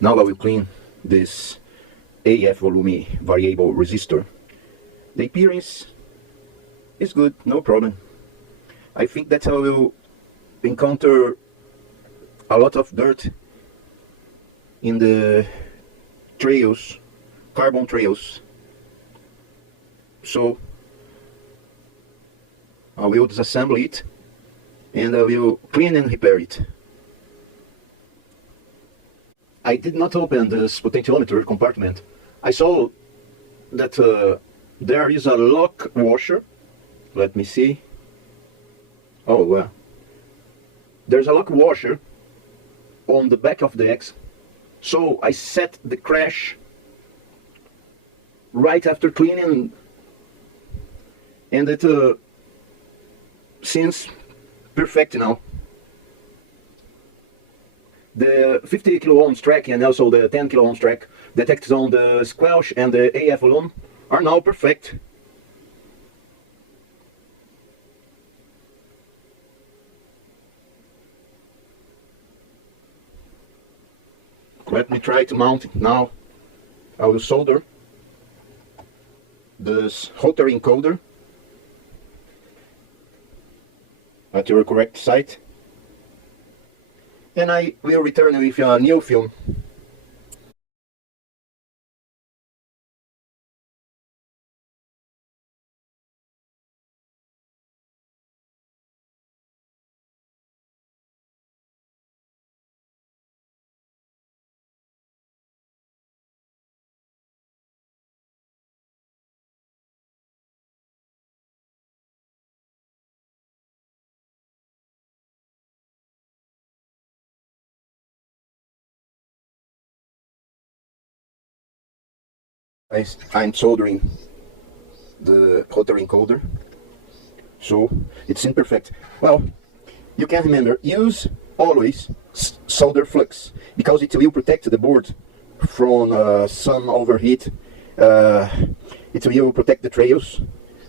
Now I will clean this AF volume variable resistor. The appearance is good, no problem. I think that I will encounter a lot of dirt in the trails, carbon trails. So I will disassemble it and I will clean and repair it. I did not open this potentiometer compartment. I saw that there is a lock washer. Let me see. Oh well. There's a lock washer on the back of the X. So I set the crash right after cleaning, and it seems perfect now. The 50 kilo ohms track and also the 10 kilo ohms track detected on the Squelch and the AF volume are now perfect. Let me try to mount it now. I will solder this rotary encoder at your correct site, and I will return with a new film. I'm soldering the rotary encoder, so it's imperfect. Well, you can remember, use always solder flux, because it will protect the board from some overheat. It will protect the trails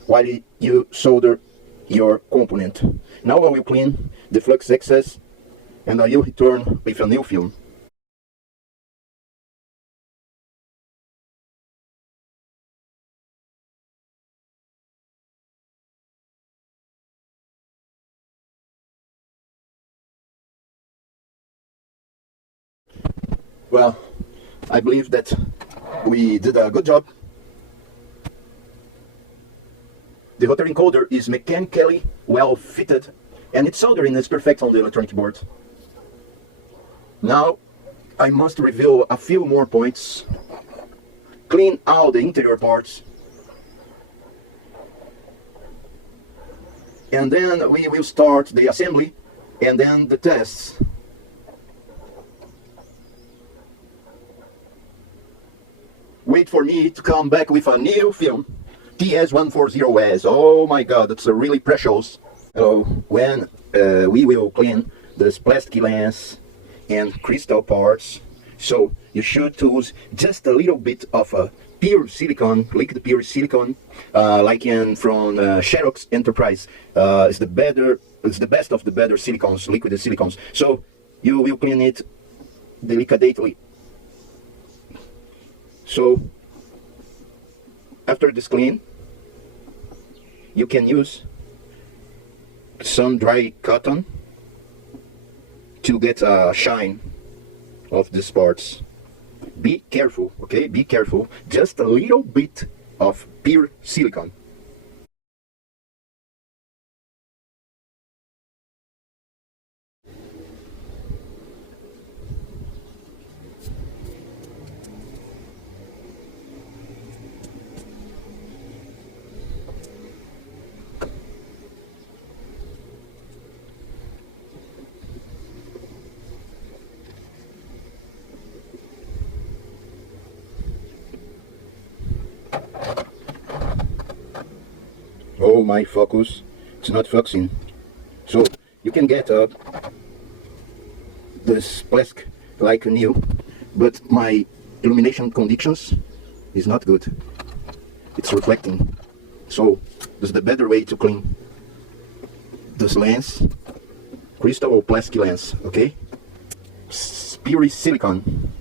while you solder your component. Now I will clean the flux excess and I will return with a new film. Well, I believe that we did a good job. The rotary encoder is mechanically well fitted and its soldering is perfect on the electronic board. Now I must reveal a few more points. Clean all the interior parts, and then we will start the assembly and then the tests. Wait for me to come back with a new film, TS140-S. Oh my god, it's really precious. So when we will clean this plastic lens and crystal parts, so you should use just a little bit of pure silicone, liquid pure silicone, like from Xerox Enterprise. It's the best of the better silicones, liquid silicones. So you will clean it delicately. So after this clean, you can use some dry cotton to get a shine of these parts. Be careful, okay? Be careful. Just a little bit of pure silicone. Oh, my focus, it's not focusing. So you can get this plastic like new, but my illumination conditions is not good. It's reflecting. So this is the better way to clean this lens, crystal or plastic lens, okay? Pure silicone.